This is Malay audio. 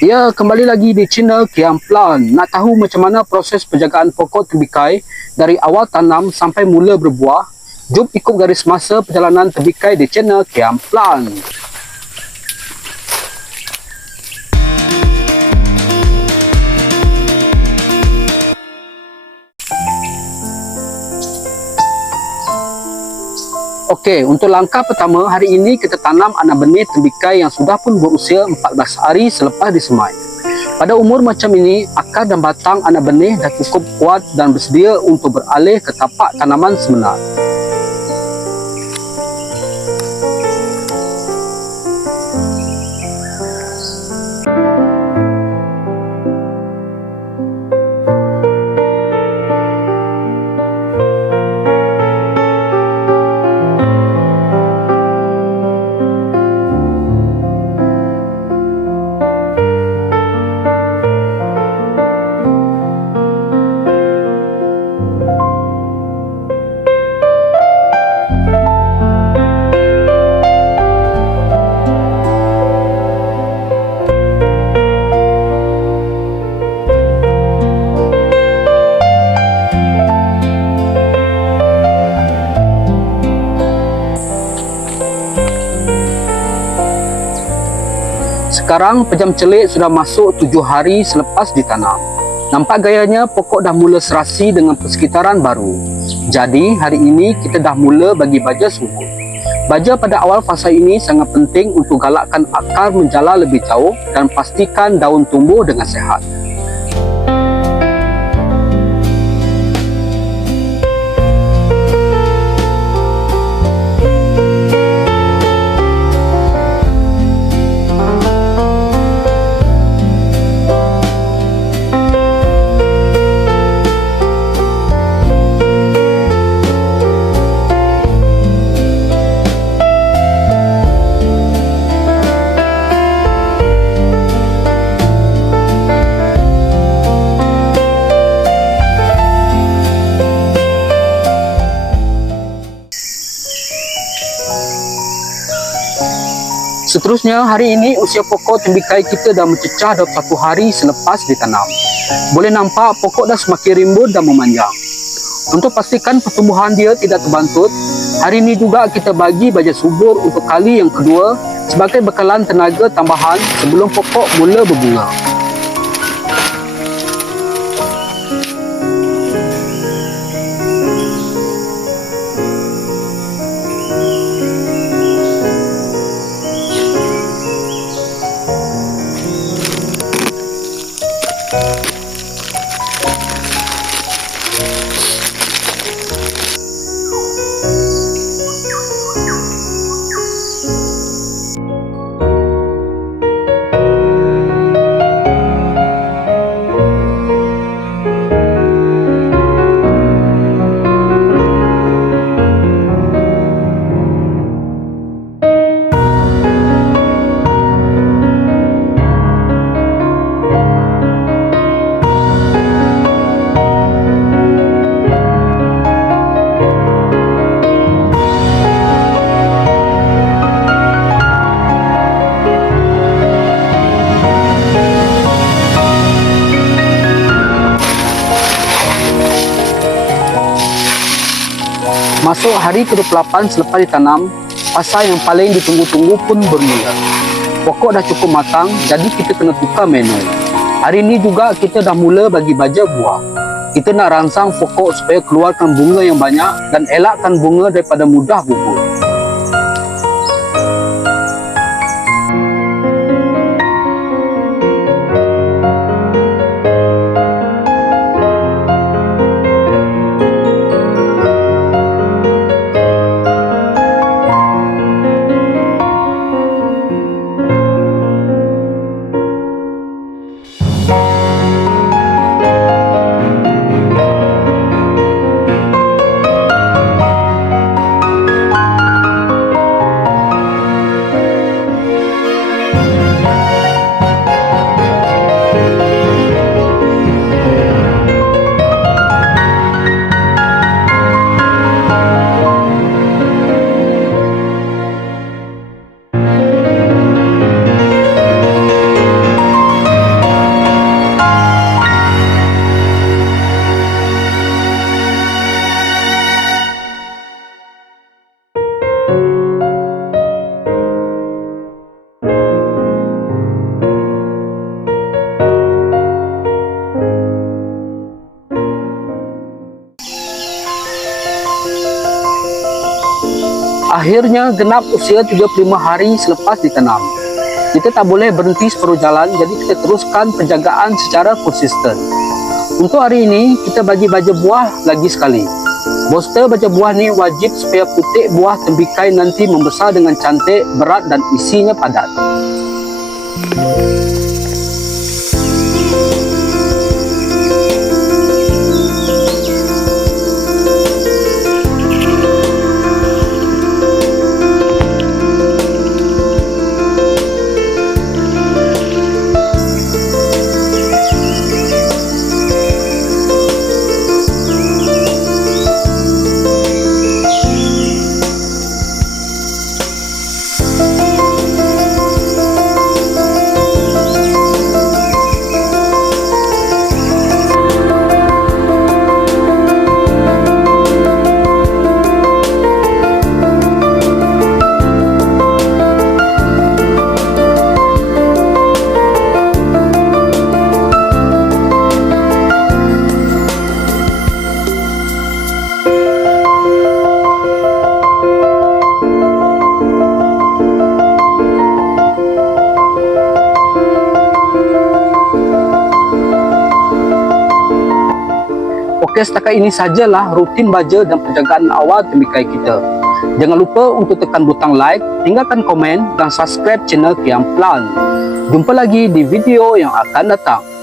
Ya, kembali lagi di channel Kiam Plan. Nak tahu macam mana proses penjagaan pokok tembikai dari awal tanam sampai mula berbuah? Jom ikut garis masa perjalanan tembikai di channel Kiam Plan. Okey, untuk langkah pertama, hari ini kita tanam anak benih tembikai yang sudah pun berusia 14 hari selepas disemai. Pada umur macam ini, akar dan batang anak benih dah cukup kuat dan bersedia untuk beralih ke tapak tanaman sebenar. Sekarang pejam celik sudah masuk 7 hari selepas ditanam. Nampak gayanya pokok dah mula serasi dengan persekitaran baru. Jadi hari ini kita dah mula bagi baja subur. Baja pada awal fasa ini sangat penting untuk galakkan akar menjala lebih jauh dan pastikan daun tumbuh dengan sihat. Seterusnya, hari ini usia pokok tembikai kita dah mencecah 21 hari selepas ditanam. Boleh nampak pokok dah semakin rimbun dan memanjang. Untuk pastikan pertumbuhan dia tidak terbantut, hari ini juga kita bagi baja subur untuk kali yang kedua sebagai bekalan tenaga tambahan sebelum pokok mula berbunga. Masuk hari ke-28 selepas ditanam, fasa yang paling ditunggu-tunggu pun bermula. Pokok dah cukup matang, jadi kita kena tukar manual. Hari ini juga kita dah mula bagi baja buah. Kita nak rangsang pokok supaya keluarkan bunga yang banyak dan elakkan bunga daripada mudah gugur. Akhirnya genap usia 35 hari selepas ditanam. Kita tak boleh berhenti separuh jalan, jadi kita teruskan penjagaan secara konsisten. Untuk hari ini, kita bagi baja buah lagi sekali. Booster baja buah ni wajib supaya putik buah tembikai nanti membesar dengan cantik, berat dan isinya padat. Okey, setakat ini sajalah rutin baja dan penjagaan awal tembikai kita. Jangan lupa untuk tekan butang like, tinggalkan komen dan subscribe channel Kiam Plant. Jumpa lagi di video yang akan datang.